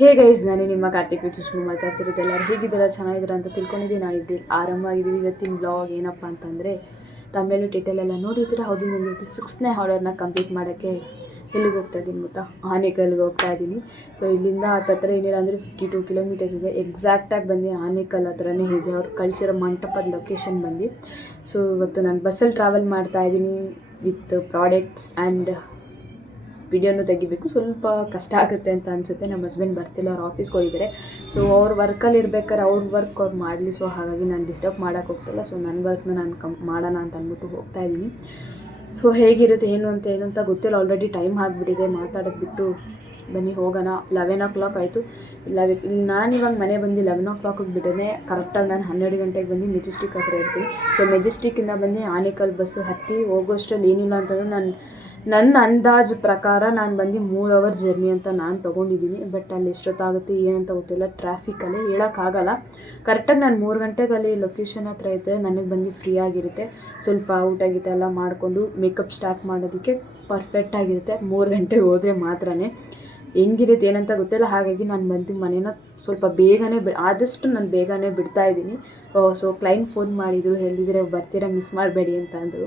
Hey guys, ನಾನು ನಿಮ್ಮ Karthik with Sushma ಮಾತಾಡ್ತಿರೋದು. ಎಲ್ಲರೂ ಹೇಗಿದ್ದೀರಾ? ಚೆನ್ನಾಗಿದ್ದೀರಾ ಅಂತ ತಿಳ್ಕೊಂಡಿದ್ದೀನಿ. ನಾವು ಇಬ್ಬರು ಆರಾಮಾಗಿದ್ದೀವಿ. ಇವತ್ತಿನ ಬ್ಲಾಗ್ ಏನಪ್ಪ ಅಂತಂದರೆ, ತಮಿಳು ಟೈಟಲೆಲ್ಲ ನೋಡಿದ್ರೆ ಹೌದು, ನಾನು ಇವತ್ತು 6ನೇ ಹಾರ್ಡರ್ನ ಕಂಪ್ಲೀಟ್ ಮಾಡೋಕ್ಕೆ ಎಲ್ಲಿಗೆ ಹೋಗ್ತಾ ಇದ್ದೀನಿ ಗೊತ್ತಾ? ಆನೇಕಲ್ಗೆ ಹೋಗ್ತಾ ಇದ್ದೀನಿ. ಸೊ ಇಲ್ಲಿಂದ ಹತ್ತತ್ರ ಏನಿಲ್ಲ ಅಂದರೆ 52 ಕಿಲೋಮೀಟರ್ಸ್ ಇದೆ. ಎಕ್ಸಾಕ್ಟಾಗಿ ಬಂದು ಆನೇಕಲ್ ಹತ್ರನೇ ಇದೆ ಅವ್ರು ಕಳಿಸಿರೋ ಮಂಟಪದ ಲೊಕೇಶನ್ ಬಂದು. ಸೊ ಇವತ್ತು ನಾನು ಬಸ್ಸಲ್ಲಿ ಟ್ರಾವೆಲ್ ಮಾಡ್ತಾ ಇದ್ದೀನಿ ವಿತ್ ಪ್ರಾಡಕ್ಟ್ಸ್ ಆ್ಯಂಡ್ ವಿಡಿಯೋನು ತೆಗಿಬೇಕು. ಸ್ವಲ್ಪ ಕಷ್ಟ ಆಗುತ್ತೆ ಅಂತ ಅನಿಸುತ್ತೆ. ನಮ್ಮ ಹಸ್ಬೆಂಡ್ ಬರ್ತಿಲ್ಲ, ಅವ್ರು ಆಫೀಸ್ಗೆ ಹೋಗಿದ್ದಾರೆ. ಸೊ ಅವ್ರ ವರ್ಕಲ್ಲಿ ಇರ್ಬೇಕಾದ್ರೆ ಅವ್ರ ವರ್ಕ್ ಅವ್ರು ಮಾಡಲಿ. ಸೊ ಹಾಗಾಗಿ ನಾನು ಡಿಸ್ಟರ್ಬ್ ಮಾಡೋಕ್ಕೆ ಹೋಗ್ತಿಲ್ಲ. ಸೊ ನನ್ನ ವರ್ಕ್ನ ನಾನು ಮಾಡೋಣ ಅಂತ ಅಂದ್ಬಿಟ್ಟು ಹೋಗ್ತಾ ಇದ್ದೀನಿ. ಸೊ ಹೇಗಿರುತ್ತೆ ಏನು ಅಂತ ಗೊತ್ತಿಲ್ಲ. ಆಲ್ರೆಡಿ ಟೈಮ್ ಆಗಿಬಿಟ್ಟಿದೆ. ಮಾತಾಡೋದು ಬಿಟ್ಟು ಬನ್ನಿ ಹೋಗೋಣ. 11 o'clock ಆಯಿತು. ಇಲ್ಲಿ ನಾನಿವಾಗ ಮನೆ ಬಂದು 11 o'clock ಬಿಟ್ಟರೆ ಕರೆಕ್ಟಾಗಿ ನಾನು 12 ಗಂಟೆಗೆ ಬಂದು ಮೆಜೆಸ್ಟಿಕ್ ಹತ್ರ ಇರ್ತೀನಿ. ಸೊ ಮೆಜೆಸ್ಟಿಕ್ಕಿಂದ ಬಂದು ಆನೇಕಲ್ ಬಸ್ ಹತ್ತಿ ಹೋಗೋಷ್ಟರಲ್ಲಿ ಏನಿಲ್ಲ ಅಂತಂದರೆ ನನ್ನ ಅಂದಾಜು ಪ್ರಕಾರ ನಾನು ಬಂದು 3 hour ಜರ್ನಿ ಅಂತ ನಾನು ತೊಗೊಂಡಿದ್ದೀನಿ. ಬಟ್ ಅಲ್ಲಿ ಎಷ್ಟೊತ್ತಾಗುತ್ತೆ ಏನಂತ ಗೊತ್ತಿಲ್ಲ. ಟ್ರಾಫಿಕಲ್ಲಿ ಹೇಳೋಕ್ಕಾಗಲ್ಲ. ಕರೆಕ್ಟಾಗಿ ನಾನು 3 ಗಂಟೆಗೆ ಅಲ್ಲಿ ಲೊಕೇಶನ್ ಹತ್ರ ಇದ್ದರೆ ನನಗೆ ಬಂದು ಫ್ರೀ ಆಗಿರುತ್ತೆ. ಸ್ವಲ್ಪ ಊಟ ಗೀಟ ಎಲ್ಲ ಮಾಡಿಕೊಂಡು ಮೇಕಪ್ ಸ್ಟಾರ್ಟ್ ಮಾಡೋದಕ್ಕೆ ಪರ್ಫೆಕ್ಟಾಗಿರುತ್ತೆ. 3 ಗಂಟೆಗೆ ಹೋದರೆ ಮಾತ್ರನೇ ಹೆಂಗಿರುತ್ತೆ ಏನಂತ ಗೊತ್ತಿಲ್ಲ. ಹಾಗಾಗಿ ನಾನು ಬಂದು ಮನೇನ ಸ್ವಲ್ಪ ಬೇಗನೆ ಆದಷ್ಟು ನಾನು ಬೇಗನೆ ಬಿಡ್ತಾಯಿದ್ದೀನಿ. ಸೊ ಕ್ಲೈಂಟ್ ಫೋನ್ ಮಾಡಿದರು, ಹೇಳಿದರೆ ಬರ್ತೀರಾ, ಮಿಸ್ ಮಾಡಬೇಡಿ ಅಂತ ಅಂದರು.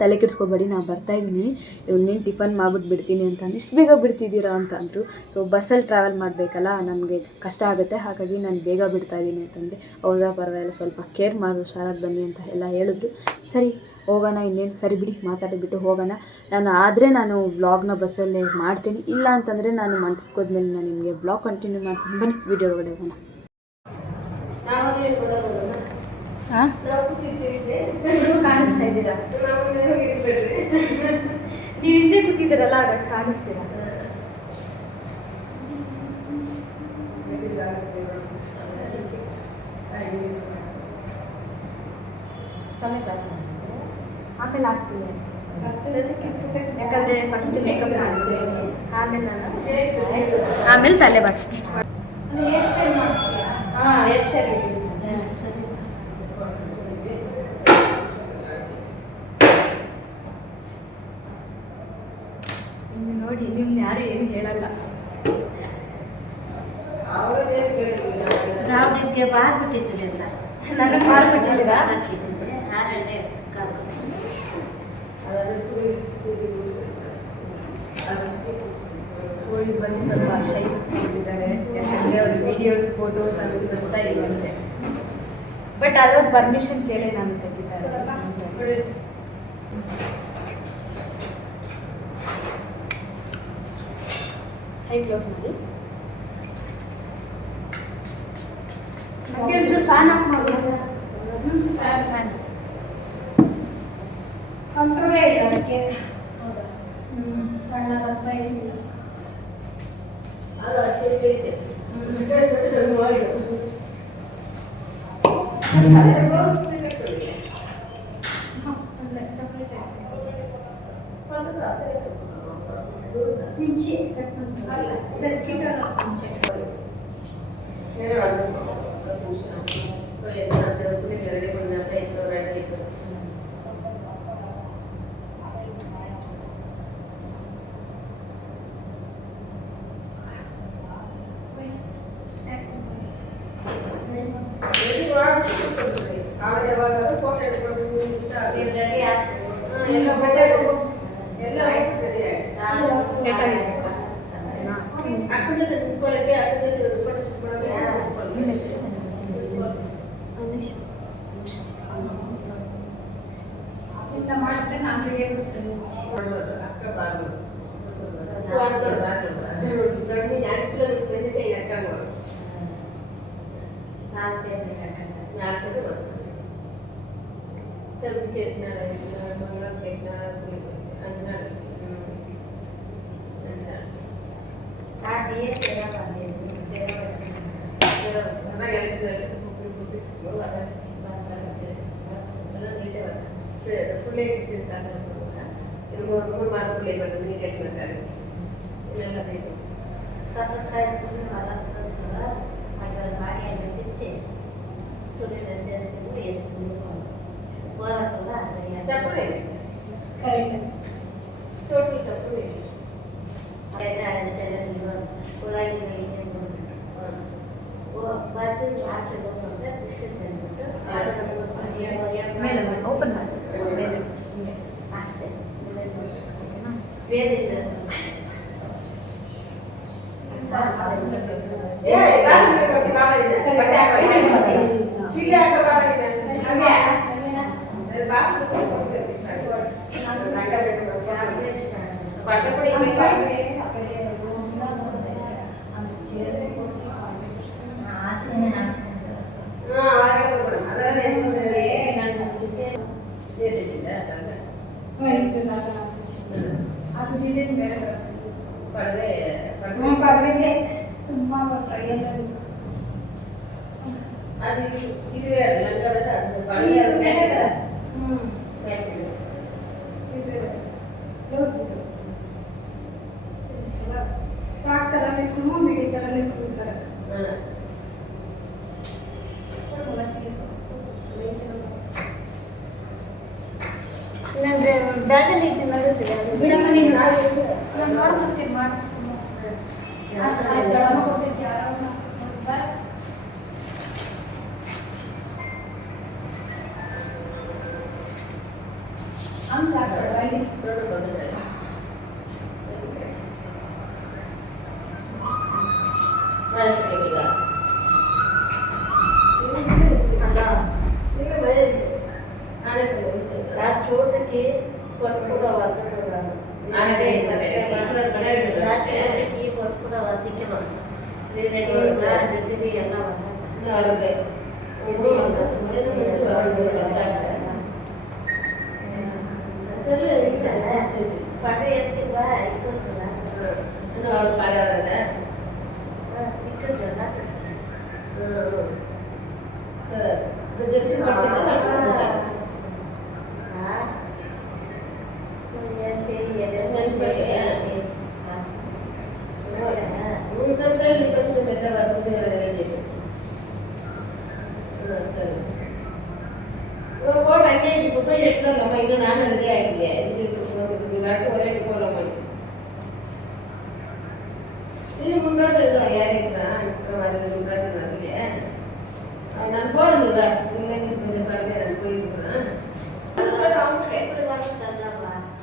ತಲೆ ಕೆಡಿಸ್ಕೊಬೇಡಿ, ನಾನು ಬರ್ತಾಯಿದ್ದೀನಿ, ಇನ್ನೇನು ಟಿಫನ್ ಮಾಡ್ಬಿಟ್ಟು ಬಿಡ್ತೀನಿ ಅಂತ. ಇಷ್ಟು ಬೇಗ ಬಿಡ್ತಿದ್ದೀರಾ ಅಂತ ಅಂದರು. ಸೊ ಬಸ್ಸಲ್ಲಿ ಟ್ರಾವೆಲ್ ಮಾಡಬೇಕಲ್ಲ, ನನಗೆ ಕಷ್ಟ ಆಗುತ್ತೆ, ಹಾಗಾಗಿ ನಾನು ಬೇಗ ಬಿಡ್ತಾಯಿದ್ದೀನಿ ಅಂತಂದರೆ, ಹೌದಾ ಪರವಾಗಿಲ್ಲ, ಸ್ವಲ್ಪ ಕೇರ್ ಮಾಡಿ ಹುಷಾರಾಗಿ ಬನ್ನಿ ಅಂತ ಎಲ್ಲ ಹೇಳಿದ್ರು. ಸರಿ ಹೋಗೋಣ, ಇನ್ನೇನು, ಸರಿ ಬಿಡಿ ಮಾತಾಡಿಬಿಟ್ಟು ಹೋಗೋಣ. ನಾನು ವ್ಲಾಗ್ನ ಬಸ್ಸಲ್ಲೇ ಮಾಡ್ತೀನಿ. ಇಲ್ಲ ಅಂತಂದರೆ ನಾನು ಮಂಟಪಕ್ಕೆ ಹೋದ್ಮೇಲೆ ನಾನು ನಿಮಗೆ ವ್ಲಾಗ್ ಕಂಟಿನ್ಯೂ ಮಾಡ್ತೀನಿ. ಬನ್ನಿ ವಿಡಿಯೋ ಒಳಗಡೆ ಹೋಗೋಣ. ಹಾಂ, ಕಾಣಿಸ್ತಾ ಇದ್ದೀರಾ? ನೀವು ಹಿಂದೆ ಕೂತಿದ್ದೀರಲ್ಲ, ಅದಕ್ಕೆ ಕಾಣಿಸ್ತೀರಾ? ಆಮೇಲೆ ಆಗ್ತೀನಿ, ಯಾಕಂದರೆ ಫಸ್ಟ್ ಮೇಕಪ್ ಮಾಡ್ತೀನಿ, ಆಮೇಲೆ ತಲೆ ಬಾಚಿಸ್ತೀನಿ. ಹಾಂ, ಎಷ್ಟು ನೋಡಿ, ನಿಮ್ಗೆ ಯಾರು ಏನು ಹೇಳಲ್ಲ. ನಿಮಗೆ ಬಾರ್ಬಿಟ್ಟಿದ್ದೀರಲ್ಲ, ನನಗೆ ಮಾರ್ಬಿಟ್ಟಿದ್ದೀರಾ? ಸೊ ಇದು ಬಂದು ಸ್ವಲ್ಪ ಶೈ ಕೊಟ್ಟಿದ್ದಾರೆ, ಯಾಕಂದರೆ ಅವ್ರ ವೀಡಿಯೋಸ್ ಫೋಟೋಸ್ ಅನ್ನೋದು ಬೆಸ್ಟ್ ಆಗಿರುತ್ತೆ. ಬಟ್ ಅಲ್ಲೊಂದು ಪರ್ಮಿಷನ್ ಕೇಳಿ ನಾನು ತೆಗಿತಾರೆ. ಹೈ ಕ್ಲೋಸ್ ಮಾಡಿ. ಒಂಚೂರು ಫ್ಯಾನ್ ಆಫ್ ಮಾಡಿ. ಫ್ಯಾನ್ ಕಂಟ್ರೋಲೇ ಇಲ್ಲ ಅದಕ್ಕೆ. ಸಣ್ಣ ದಪ್ಪ ಏನಿಲ್ಲ, ಅದು ಅಷ್ಟೇ ಐತೆ. ಮಾಡಿದ್ರೆ ನಾನು ಫುಲ್ಲೇ ಮೂರು ಮಾರ್ಕ್ ಫುಲ್ಲೇ ಬಂದು ನೀಟಾಗಿ ಬರ್ತಾರೆ. ಇದೆಲ್ಲ ಬೇಕು. ಸಕ್ಕತ್ತಾಗಿ ಚಪ್ಪಲಿ ಕರೆಕ್ಟ್ ಚೋಟು ಚಪ್ಪಲಿ ಮೇಲೆ ಓಪನ್ ಮಾಡಿ ಮೇಲೆ ಅಷ್ಟೇ ಬೇರೆ ಅದು ಡಿಸೈನ್ ಬೇರೆ ಪಡೆದಿದೆ ಸುಮ್ಮನೆ ಟ್ರೈಯಲ್ ಅದು ಇದು ಲಂಗ ಫ್ರಾಕ್ ಥರನೇ ಮಿಡಿ ಥರನೇ ಕೂತಾರೆ ಬ್ಯಾಗಲ್ಲಿ ಇಟ್ಟು ನೋಡುತ್ತೀವಿ ಬಿಡಮ್ಮ ನೀನು ನಾನು ನೋಡ್ಕೊಡ್ತೀನಿ ಮಾಡಿಸ್ಕೊಂಡು ಹಂಗೆ ಸಾಕು ಪಡೆ ಎತ್ತಿಲ್ವಾ ಇಕ್ಕಲ್ಲ ಇನ್ನು ನಾನು ರೆಡಿ ಆಗಿದೆ ಹೊರಗೆ ಫಾಲೋ ಮಾಡಿ ಮುಂಡ್ರಾಜ ಯಾರಿದ್ರ ಮುಂಡ್ರಾಜ ನನಗೆ ನಾನು போறதில்ல இல்லை நீ கொஞ்சம் கரெக்டாக எனக்கு போயிருக்கிறேன்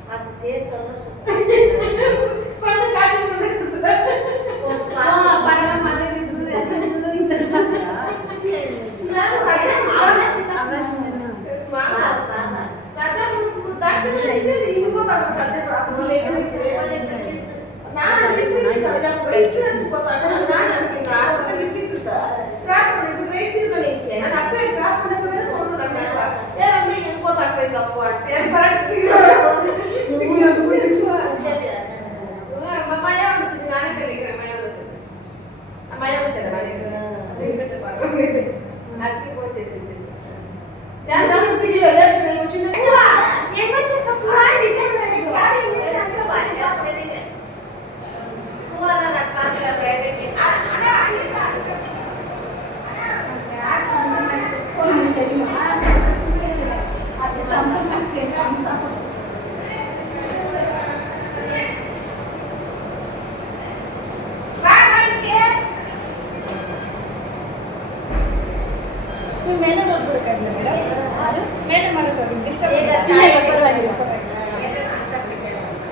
அது தேசம்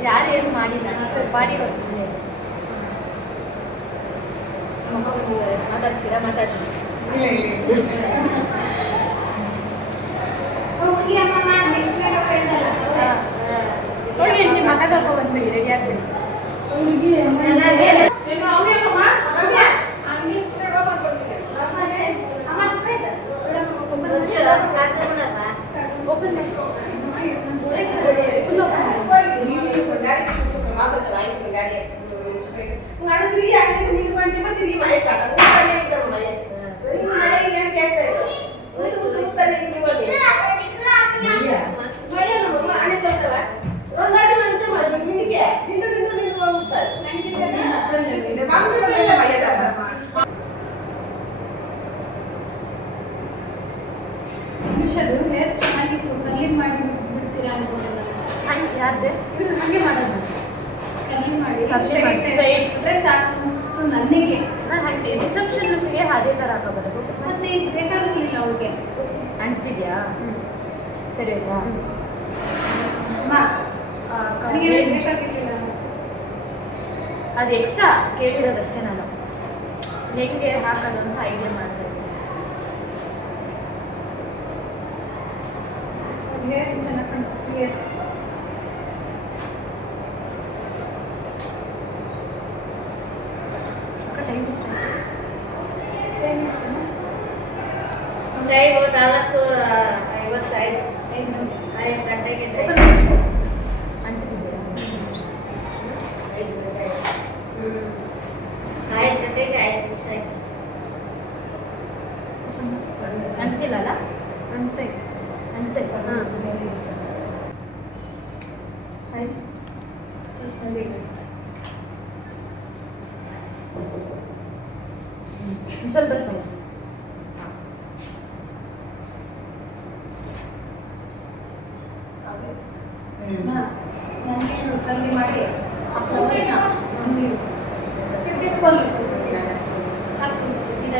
ಯಾರು ಏನು ಮಾಡಿಲ್ಲ ಸರ್ ಬಾಡಿ ಸುಮ್ಮನೆ ಮಾತಾಡ್ತೀರಾ ಮಾತಾಡ್ತೀನಿ ಹೋಗಿ ನಿಮ್ಮ ಮಗ ಕರ್ಕೊಂಡು ಬಂದ್ಬಿಡಿ ರೆಡಿ ಆಗ್ತೀನಿ ಓಪನ್ ನಿಮಿಷದು ಹೇರ್ ಚೆನ್ನಾಗಿತ್ತು ಕಲ್ಲಿಂಗ್ ಮಾಡಿ ಬಿಡ್ತೀರಾ ಅನ್ಕೊಂಡಿಲ್ಲ ಯಾರ್ದೆ ಇವ್ರು ಹಾಗೆ ಮಾಡೋದು ಕಲ್ಲಿಂಗ್ ಮಾಡಿ straight. ಸಾಕು ಮುಗಿಸ್ತು ನನಗೆ ನಾನು ಹಾಗೆ ರಿಸೆಪ್ಷನ್ ಲುಕ್ಗೆ ಅದೇ ಥರ ಹಾಕೋಬಾರದು ಮತ್ತೆ ಇದು ಬೇಕಾಗಿರ್ಲಿಲ್ಲ ಅವ್ಳಿಗೆ. ಅಂಟ್ತಿದ್ಯಾ? ಸರಿ ಆಯ್ತಾ? ಅಮ್ಮ, ನನಗೆ ಬೇಕಾಗಿರ್ಲಿಲ್ಲ ಅನ್ಸ್ತು. ಅದು ಎಕ್ಸ್ಟ್ರಾ ಕೇಳಿರೋದಷ್ಟೇ ನಾನು ಹೆಂಗೆ ಹಾಕೋದು ಅಂತ ಐಡಿಯಾ ಮಾಡ್ತಾ ಇದ್ದೀನಿ. ಹೇರ್ಸ್ ಚೆನ್ನಾಗಿ ಕಾಣ್ತು, ಹೇರ್ಸ್. ಟೈಮ್ ಇಷ್ಟ ಟೈಮ್ ಎಷ್ಟೇನು? ಟೈಮು 4:55. 5 ಗಂಟೆ. 5 ಗಂಟೆಗೆ ಅಂಟ್ತಿದ್ಯಾ? 5 ಗಂಟೆ. 5 ಗಂಟೆಗೆ 5 ನಿಮಿಷ ಆಯ್ತು. ಅಂಟಿಲ್ಲಲ್ಲ? ಅಂತೆ. ಅಂಟೈತಾ? ಸ್ಮೈಲ್. ಸ್ಮೈಲ್. ಸ್ವಲ್ಪ ಸ್ಮೈಲ್. ನಾನು ಕರ್ಲಿ ಮಾಡಿ ಆ ಫ್ಲವರ್ಸ್ನ ಒಂದು ಸಾಕು ಇದು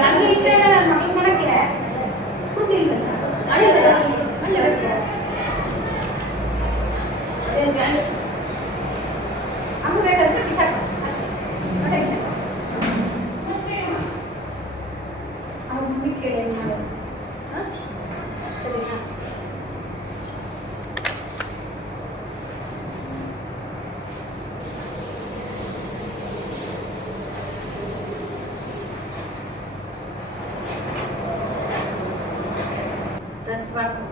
ಯಾರಿಗೆ ಇಷ್ಟ ಇಲ್ಲ ನನ್ನ ಮಕ್ಕಳು ಮಾಡೋಕ್ಕೆ ಕೂತಿಲ್ಲ ಮಾಡಬೇಕು ಹಂಗೆ ಬೇಕಾದ್ರೆ ಬಿಸಾಕ ಅಷ್ಟೇ ಟೆನ್ಷನ್ ಅವ್ರು ಮುಂದೆ ಕೇಳಿ ಏನು ಮಾಡೋದು ಸರಿನಾ? ಟಚ್ ಮಾಡ್ಕೊಂಡು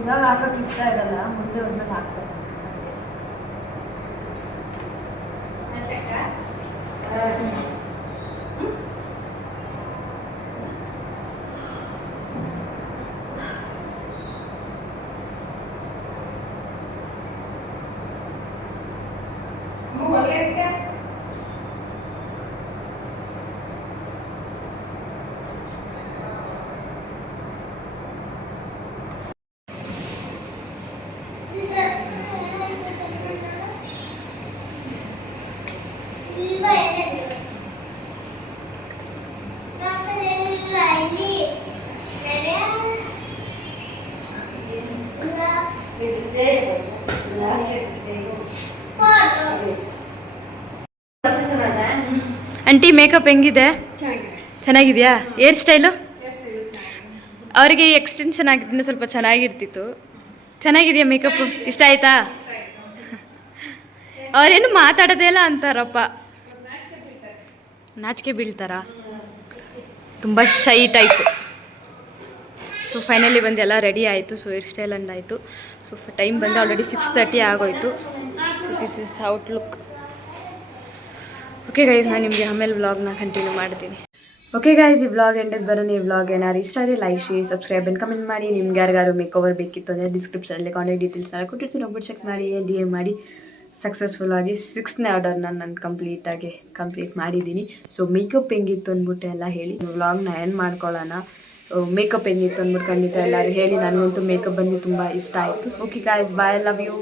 ಇವಾಗ ಹಾಕೋಕೆ ಇಷ್ಟ ಇರಲ್ಲ, ಮುಂದೆ ಒಂದ್ಸಲ ಹಾಕ್ತಾರೆ. ಆಂಟಿ ಮೇಕಪ್ ಹೆಂಗಿದೆ? ಚೆನ್ನಾಗಿದೆಯಾ? ಹೇರ್ ಸ್ಟೈಲು ಅವರಿಗೆ ಎಕ್ಸ್ಟೆನ್ಷನ್ ಆಗಿದ್ದು ಸ್ವಲ್ಪ ಚೆನ್ನಾಗಿರ್ತಿತ್ತು. ಚೆನ್ನಾಗಿದೆಯಾ ಮೇಕಪ್ಪು? ಇಷ್ಟ ಆಯ್ತಾ? ಅವರೇನು ಮಾತಾಡೋದೇ ಇಲ್ಲ ಅಂತಾರಪ್ಪ. ನಾಚಿಕೆ ಬೀಳ್ತಾರಾ? ತುಂಬ ಶೈ ಟೈಪ್. ಸೊ ಫೈನಲಿ ಬಂದು ಎಲ್ಲ ರೆಡಿ ಆಯಿತು. ಸೊ ಹೇರ್ ಸ್ಟೈಲ್ ಅಂಡ್ ಆಯಿತು. ಸೊ ಟೈಮ್ ಬಂದು ಆಲ್ರೆಡಿ 6:30 ಆಗೋಯಿತು. This is outlook. Okay guys, ನಾನು ನಿಮಗೆ ಆಮೇಲೆ ವ್ಲಾಗ್ನ ಕಂಟಿನ್ಯೂ ಮಾಡ್ತೀನಿ. ಓಕೆ ಗೈಸ್, ಈ ವ್ಲಾಗ್ ಎಂಡಿಗೆ ಬರೋಣ. ಈ ವ್ಲಾಗ್ ಏನಾದ್ರು ಇಷ್ಟ ಆದರೆ like, share, subscribe and comment ಮಾಡಿ. ನಿಮ್ಗೆ ಯಾರಿಗಾರು ಮೇಕ್ ಓವರ್ ಬೇಕಿತ್ತು ಅಂದರೆ ಡಿಸ್ಕ್ರಿಪ್ಷನಲ್ಲಿ ಕಾಂಟ್ಯಾಕ್ಟ್ ಡೀಟೇಲ್ಸ್ ಎಲ್ಲ ಕೊಟ್ಟಿರ್ತೀನಿ, ಒಬ್ಬರು ಚೆಕ್ ಮಾಡಿ, DM ಮಾಡಿ. ಸಕ್ಸಸ್ಫುಲ್ಲಾಗಿ 6ನೇ ಆರ್ಡರ್ನ ನಾನು ಕಂಪ್ಲೀಟ್ ಮಾಡಿದ್ದೀನಿ. ಸೊ ಮೇಕಪ್ ಹೆಂಗಿತ್ತು ಅಂದ್ಬಿಟ್ಟು ಎಲ್ಲ ಹೇಳಿ ವ್ಲಾಗ್ನ ಎಂಡ್ ಮಾಡ್ಕೊಳ್ಳೋಣ. ಮೇಕಪ್ ಹೆಂಗಿತ್ತು ಅಂದ್ಬಿಟ್ಟು ಖಂಡಿತ ಎಲ್ಲರೂ ಹೇಳಿ. ನನಗಂತೂ ಮೇಕಪ್ ಬಂದು ತುಂಬ ಇಷ್ಟ ಆಯಿತು. Okay guys, bye, love you.